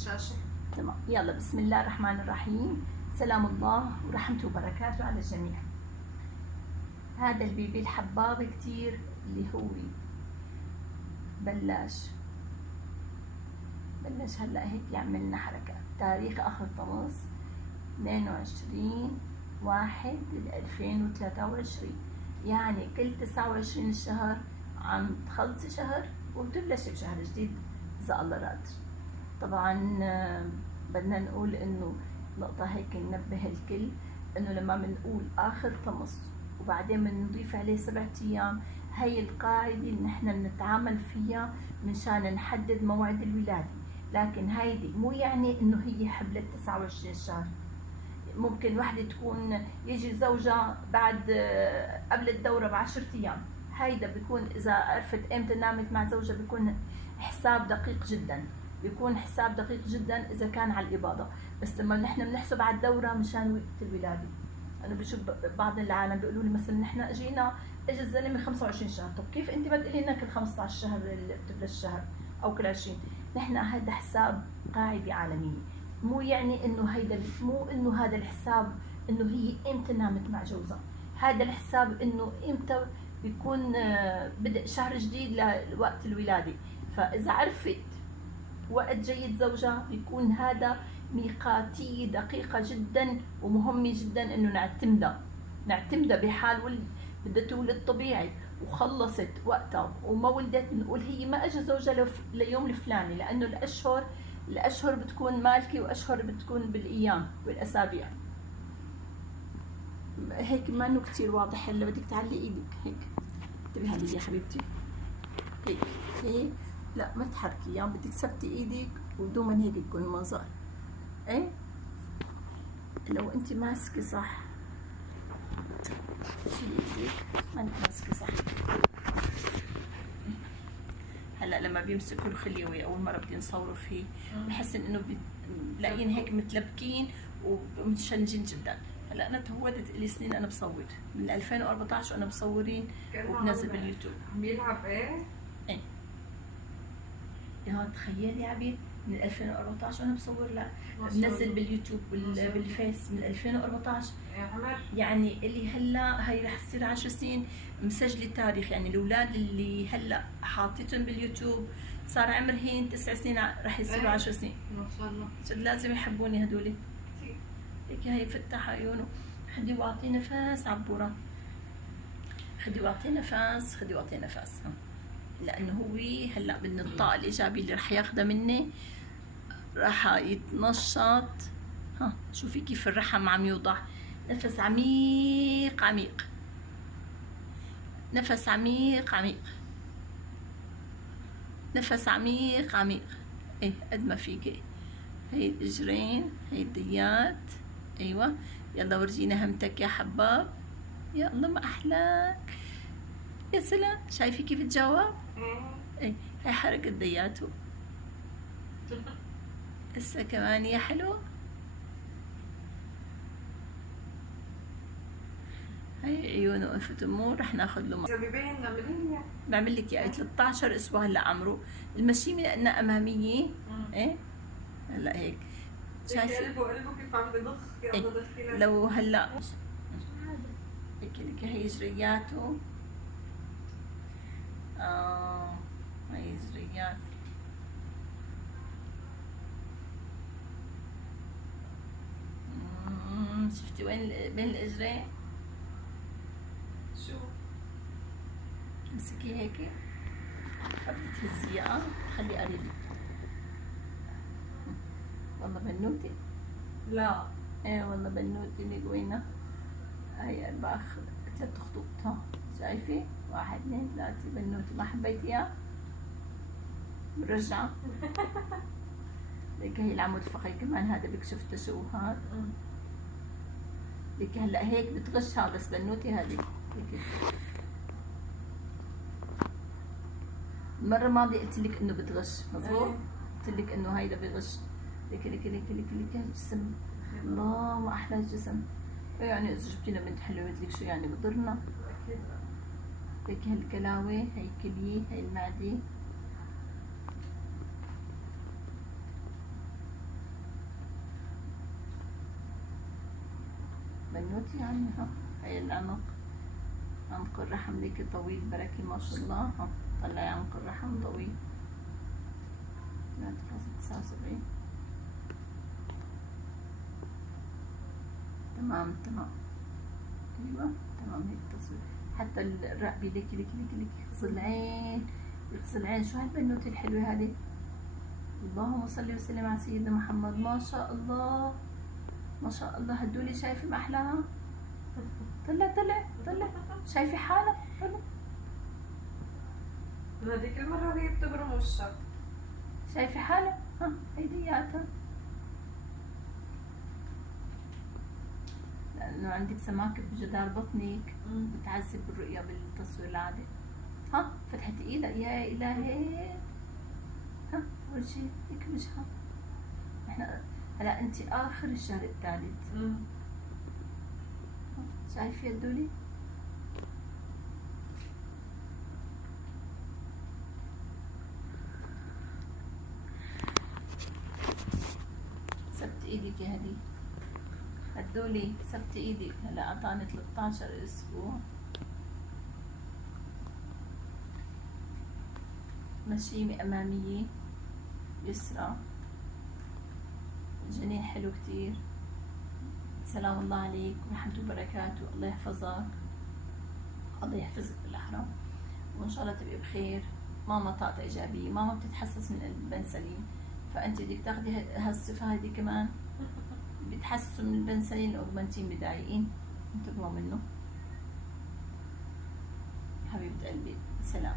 الشاشة. تمام، يلا بسم الله الرحمن الرحيم. سلام الله ورحمته وبركاته على الجميع. هذا البيبي الحباب كتير اللي هو بلش هلا هيك يعمل لنا حركة. تاريخ اخر طمس 22/1/2023، يعني كل 29 الشهر عم تخلصي شهر وبتبلشي بشهر جديد اذا الله راد. طبعا بدنا نقول انه نقطة هيك ننبه الكل انه لما بنقول اخر طمس وبعدين بنضيف عليه 7 ايام، هي القاعدة اللي نحن بنتعامل فيها منشان نحدد موعد الولادة، لكن هيدي مو يعني انه هي حبلت 29 شهر. ممكن وحدة تكون يجي زوجها بعد قبل الدورة ب10 ايام، هيدا بيكون اذا عرفت امتى نامت مع زوجها بيكون حساب دقيق جدا، اذا كان على الاباضه. بس لما نحن بنحسب على الدوره مشان وقت الولاده، انا بشوف بعض العالم بيقولوا لي مثلا نحن اجى الزلمه 25 شهر، طب كيف انت ما تقولي لنا كل 15 شهر اللي بتبلش الشهر او كل 20؟ نحن هذا حساب قاعده عالميه، مو يعني انه هذا الحساب انه هي امتى نامت مع جوزها، هذا الحساب انه امتى بيكون بدء شهر جديد لوقت الولاده. فاذا عرفت وقت جيد زوجها بيكون هذا ميقاتية دقيقة جدا ومهمة جدا انه نعتمدها بحال بدها تولد طبيعي وخلصت وقتها وما ولدت، بنقول هي ما اجى زوجها ليوم الفلاني، لانه الاشهر بتكون مالكي واشهر بتكون بالايام والاسابيع. هيك ما انه كثير واضح، هلا بدك تعلي ايدك هيك. انتبهي لي يا حبيبتي، هيك لا ما تحركي، يعني بدك تثبتي ايدك ودوما هيك تكون المنظر. ايه لو انت ماسكه صح شيلي ايدك، ما انت ماسكه صح. هلا لما بيمسكوا الخليوي اول مره بدي نصوروا فيه بحس انه بلاقيين هيك متلبكين ومتشنجين جدا. هلا انا توّدت لي سنين انا بصور من 2014 وانا بصورين وبنزل باليوتيوب. بيلعب ايه؟ ايه يا تخيلي عبير من 2014 وانا بصور بنزل باليوتيوب بالفيس من 2014 يا عمر. يعني اللي هلا هي رح تصير 10 سنين مسجله تاريخ، يعني الاولاد اللي هلا حاطتهم باليوتيوب صار عمرهن 9 سنين رح يصيروا 10 سنين ما شاء الله. لازم يحبوني هدول. هيك هي فتح عيونه، خدي واعطي نفس عبورة، خدي واعطي نفس لانه هو هلا من الطاقه الايجابيه اللي رح ياخذها مني رح يتنشط. شوفي كيف الرحم عم يوضع، نفس عميق عميق، نفس عميق عميق، نفس عميق عميق. ايه قد ما فيكي. هي الاجرين، هي الديات. ايوه يلا ورجينا همتك يا حباب، يا الله ما احلاك. يا سلام، شايفي كيف تجاوب؟ ايه هي حركة دياته. هسه كمان يا حلو. هي عيونه وقفت امور رح ناخذ له بعمل لك اياه 13 اسبوع هلا عمره. المشيمه لانها اماميه. ايه هلا هيك شايفه قلبه كيف عم يضخ. إيه؟ لو هلا هيك لك هي جرياته. هي جريات. شفتي وين بين الاجرين؟ شو امسكي هيك حبيت تهزيها خلي قريبك. والله بنوتي. لا ايه والله بنوتي مقوينة. هاي 3 خطوط. شايفي 1 2 3 بنوتي. ما حبيتيها؟ برجعها. ليك هي العمود الفقري كمان هذا بكشف التشوهات. ليك هلا هيك بتغشها، بس بنوتي هذه هيك. المرة الماضية قلت لك انه بتغش، مظبوط؟ قلت لك انه هيدا بغش. ليك الجسم، الله ما احلى الجسم. يعني اذا جبتي لنا بنت حلوة قلت لك شو يعني بضرنا؟ هيك هالكلاوي، هي الكلية، هي المعدة. بنوتي يعني ها. هي العنق، عنق الرحم ليكي طويل بركي ما شاء الله. ها طلعي عنق الرحم طويل. 3.79. تمام تمام. ايوه تمام هيك تصوير. حتى الرقبة ليكي يغسل العين، يغسل العين. شو هالبنوتة الحلوة هذه؟ اللهم صل وسلم على سيدنا محمد. ما شاء الله ما شاء الله. هدولي شايفة ما أحلاها؟ طلع شايفة حالها؟ طلع. هذيك المرة وهي بتبرم وشها. شايفة حالها؟ ها هيدياتها. لأنه عندك سماكة بجدار بطنك بتعذب الرؤية بالتصوير العادي. ها فتحتي ايدها يا إلهي. ها وجهي هيك وجهها. احنا هلا انت آخر الشهر الثالث. شايفة يدولي؟ سبت ايدك يا هدي. هدولي سبت ايدك. هلا اعطاني 13 اسبوع. مشيمة امامية يسرى. جنين حلو كتير. سلام الله عليك ورحمته وبركاته. الله يحفظك، الله يحفظك بالاحرى، وان شاء الله تبقي بخير. ماما طاقة ايجابية، ماما بتتحسس من البنسلين، فانت بدك تاخدي هالصفة هذه كمان. بتحسسوا من البنسلين الاوجمانتين بدايقين، انتبهوا منه. حبيبة قلبي سلام.